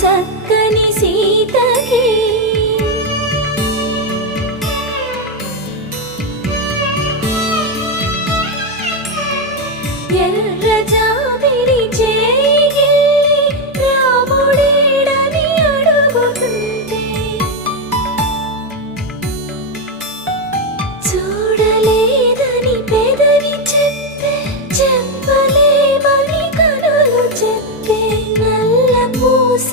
చక్కని సీతకి ఎర్ర జాబిలి చేయి రాముడేడని అడుగుతుంటే చూడలేదని పెదవి చెప్పే చెప్పలేమని కనులు చెప్పే నల్ల పూస